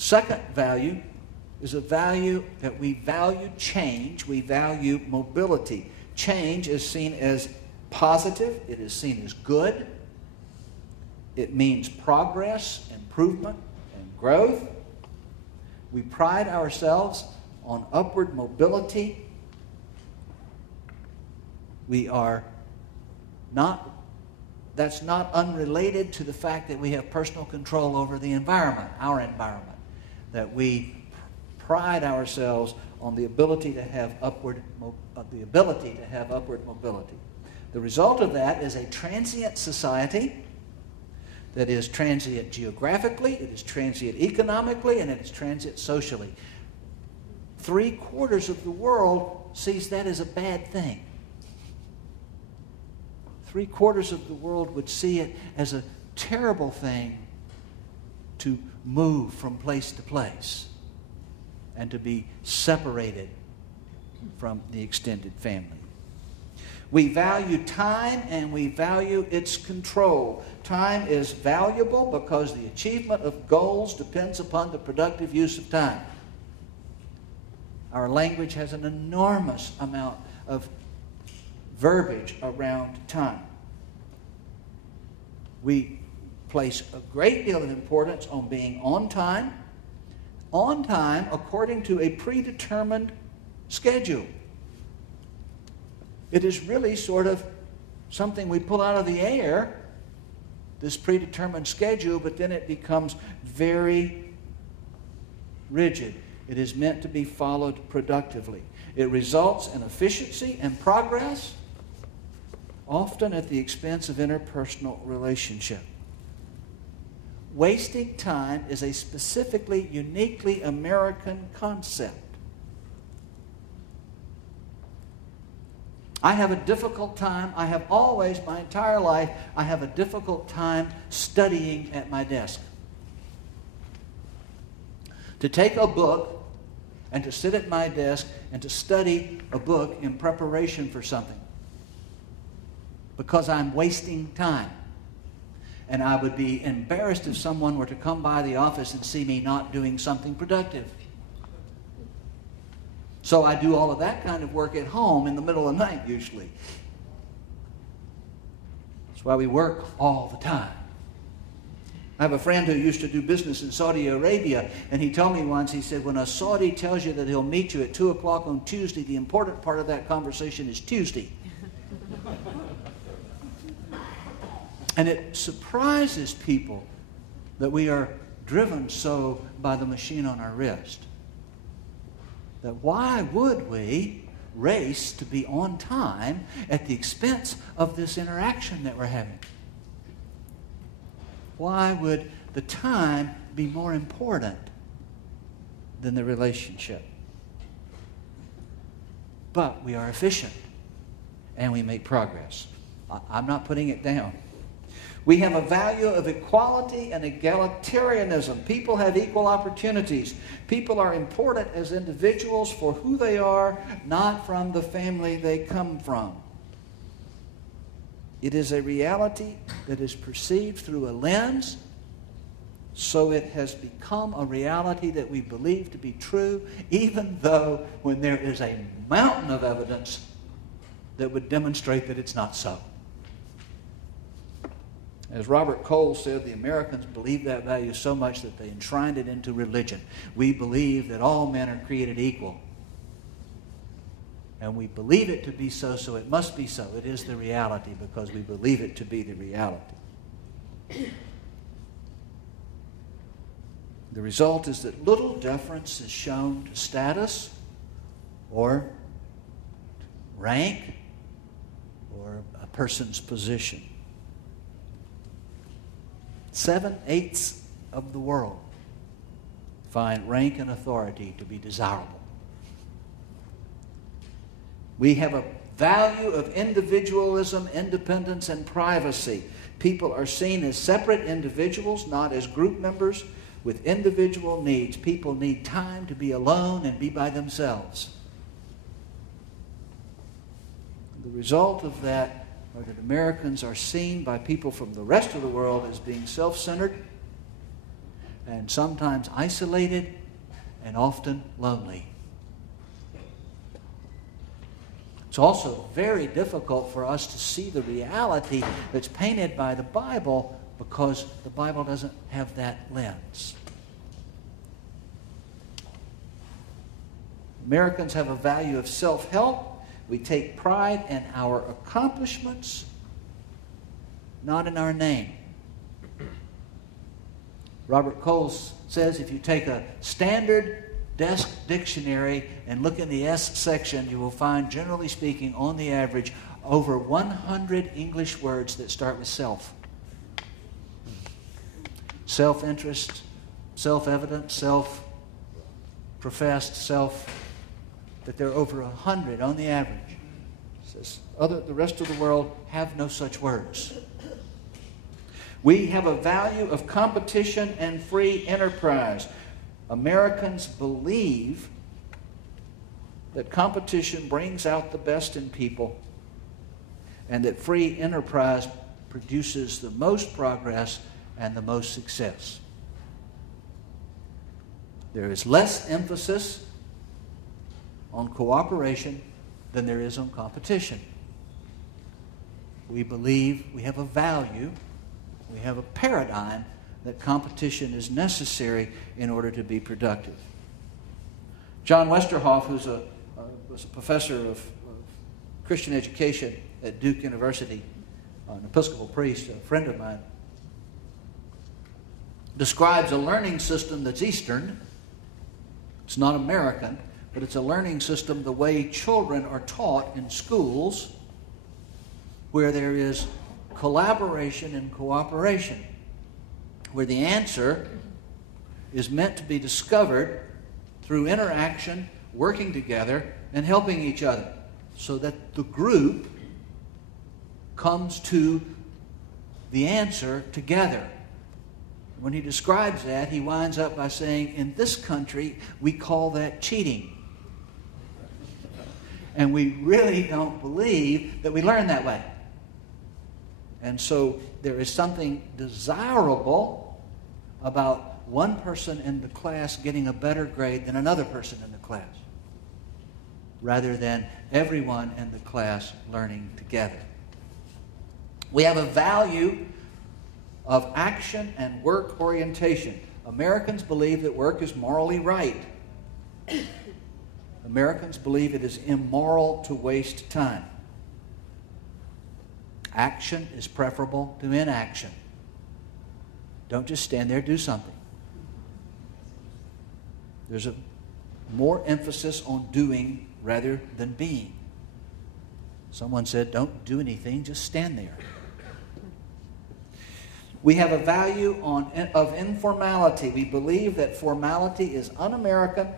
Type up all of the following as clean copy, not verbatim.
Second value is a value that we value change, we value mobility. Change is seen as positive, it is seen as good. It means progress, improvement, and growth. We pride ourselves on upward mobility. That's not unrelated to the fact that we have personal control over the environment, our environment. That we pride ourselves on the ability to have upward mobility. The result of that is a transient society that is transient geographically, it is transient economically, and it is transient socially. 3/4 of the world sees that as a bad thing. 3/4 of the world would see it as a terrible thing to move from place to place and to be separated from the extended family. We value time and we value its control. Time is valuable because the achievement of goals depends upon the productive use of time. Our language has an enormous amount of verbiage around time. We place a great deal of importance on being on time according to a predetermined schedule. It is really sort of something we pull out of the air, this predetermined schedule, but then it becomes very rigid. It is meant to be followed productively. It results in efficiency and progress, often at the expense of interpersonal relationship. Wasting time is a specifically, uniquely American concept. I have a difficult time, I have always, my entire life, I have a difficult time studying at my desk. To take a book and to sit at my desk and to study a book in preparation for something. Because I'm wasting time. And I would be embarrassed if someone were to come by the office and see me not doing something productive. So I do all of that kind of work at home in the middle of the night usually. That's why we work all the time. I have a friend who used to do business in Saudi Arabia, and he told me once, he said, when a Saudi tells you that he'll meet you at 2 o'clock on Tuesday, the important part of that conversation is Tuesday. And it surprises people that we are driven so by the machine on our wrist. That why would we race to be on time at the expense of this interaction that we're having? Why would the time be more important than the relationship? But we are efficient and we make progress. I'm not putting it down. We have a value of equality and egalitarianism. People have equal opportunities. People are important as individuals for who they are, not from the family they come from. It is a reality that is perceived through a lens, so it has become a reality that we believe to be true, even though when there is a mountain of evidence that would demonstrate that it's not so. As Robert Cole said, the Americans believe that value so much that they enshrined it into religion. We believe that all men are created equal. And we believe it to be so, so it must be so. It is the reality because we believe it to be the reality. The result is that little deference is shown to status or rank or a person's position. 7/8 of the world find rank and authority to be desirable. We have a value of individualism, independence, and privacy. People are seen as separate individuals, not as group members with individual needs. People need time to be alone and be by themselves. The result of that are that Americans are seen by people from the rest of the world as being self-centered, and sometimes isolated and often lonely. It's also very difficult for us to see the reality that's painted by the Bible because the Bible doesn't have that lens. Americans have a value of self-help. We take pride in our accomplishments, not in our name. Robert Coles says if you take a standard desk dictionary and look in the S section, you will find, generally speaking, on the average, over 100 English words that start with self. Self-interest, self-evident, self-professed, that there are over 100 on the average. It says the rest of the world have no such words. We have a value of competition and free enterprise. Americans believe that competition brings out the best in people and that free enterprise produces the most progress and the most success. There is less emphasis on cooperation than there is on competition. We believe we have a value, we have a paradigm that competition is necessary in order to be productive. John Westerhoff, who's was a professor of Christian education at Duke University, an Episcopal priest, a friend of mine, describes a learning system that's Eastern. It's not American, but it's a learning system the way children are taught in schools, where there is collaboration and cooperation, where the answer is meant to be discovered through interaction, working together, and helping each other, so that the group comes to the answer together. When he describes that, he winds up by saying, in this country, we call that cheating. And we really don't believe that we learn that way. And so there is something desirable about one person in the class getting a better grade than another person in the class, rather than everyone in the class learning together. We have a value of action and work orientation. Americans believe that work is morally right. Americans believe it is immoral to waste time. Action is preferable to inaction. Don't just stand there, do something. There's a more emphasis on doing rather than being. Someone said, don't do anything, just stand there. We have a value of informality. We believe that formality is un-American.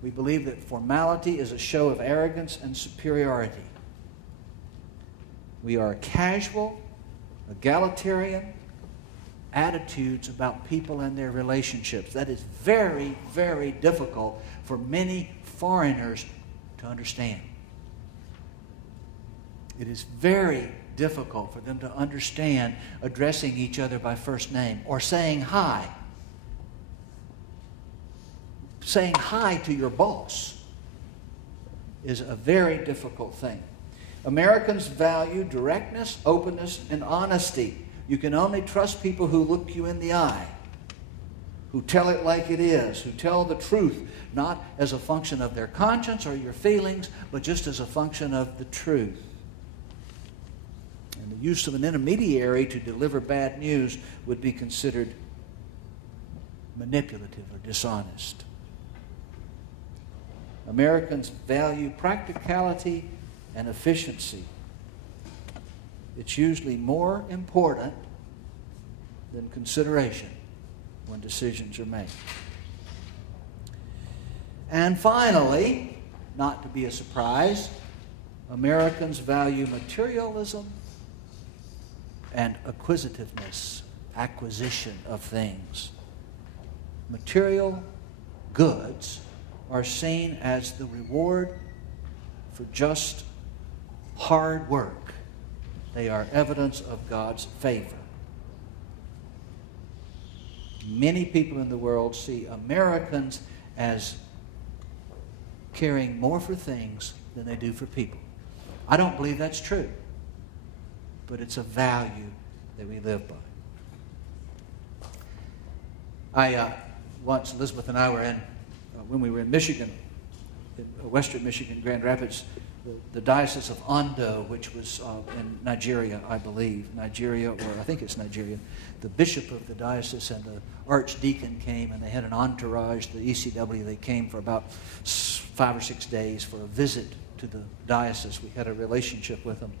We believe that formality is a show of arrogance and superiority. We are casual, egalitarian attitudes about people and their relationships. That is very, very difficult for many foreigners to understand. It is very difficult for them to understand addressing each other by first name or saying hi. Saying hi to your boss is a very difficult thing. Americans value directness, openness, and honesty. You can only trust people who look you in the eye, who tell it like it is, who tell the truth, not as a function of their conscience or your feelings, but just as a function of the truth. And the use of an intermediary to deliver bad news would be considered manipulative or dishonest. Americans value practicality and efficiency. It's usually more important than consideration when decisions are made. And finally, not to be a surprise, Americans value materialism and acquisitiveness, acquisition of things. Material goods are seen as the reward for just hard work. They are evidence of God's favor. Many people in the world see Americans as caring more for things than they do for people. I don't believe that's true, but it's a value that we live by. Once Elizabeth and I were when we were in Michigan, in western Michigan, Grand Rapids, the Diocese of Ondo, which was in Nigeria, I believe. Nigeria, or I think it's Nigeria. The bishop of the diocese and the archdeacon came, and they had an entourage, the ECW. They came for about 5 or 6 days for a visit to the diocese. We had a relationship with them.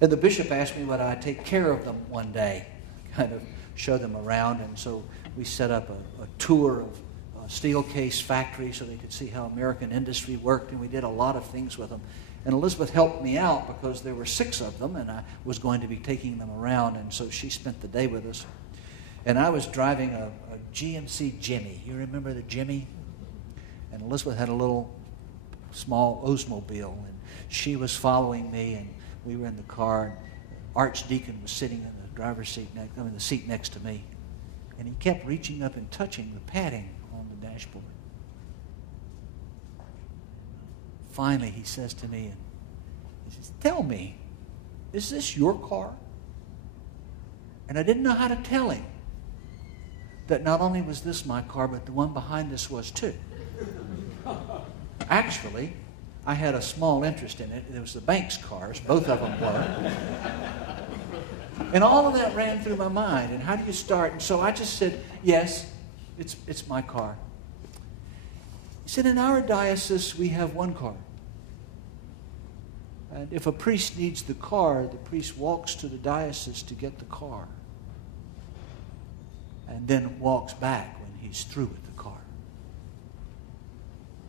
And the bishop asked me would I take care of them one day, kind of show them around. And so we set up a tour of a steel case factory so they could see how American industry worked, and we did a lot of things with them. And Elizabeth helped me out because there were 6 of them, and I was going to be taking them around, and so she spent the day with us. And I was driving a GMC Jimmy. You remember the Jimmy? And Elizabeth had a little small Oldsmobile, and she was following me, and we were in the car, and Archdeacon was sitting in the driver's seat, the seat next to me. And he kept reaching up and touching the padding on the dashboard. Finally, he says to me, he says, "Tell me, is this your car?" And I didn't know how to tell him that not only was this my car, but the one behind us was too. Actually, I had a small interest in it. It was the bank's cars. Both of them were. And all of that ran through my mind. And how do you start? And so I just said, yes, it's my car. He said, in our diocese, we have one car. And if a priest needs the car, the priest walks to the diocese to get the car. And then walks back when he's through with the car.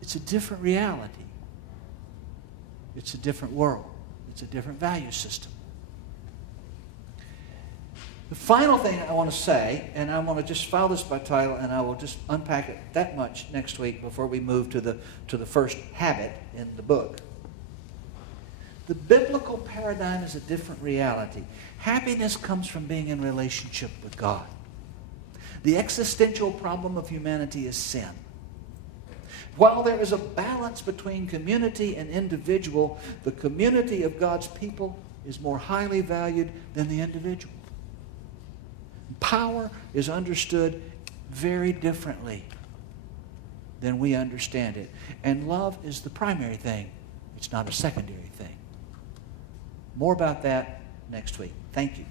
It's a different reality. It's a different world. It's a different value system. The final thing I want to say, and I want to just file this by title, and I will just unpack it that much next week before we move to the first habit in the book. The biblical paradigm is a different reality. Happiness comes from being in relationship with God. The existential problem of humanity is sin. While there is a balance between community and individual, the community of God's people is more highly valued than the individual. Power is understood very differently than we understand it. And love is the primary thing. It's not a secondary thing. More about that next week. Thank you.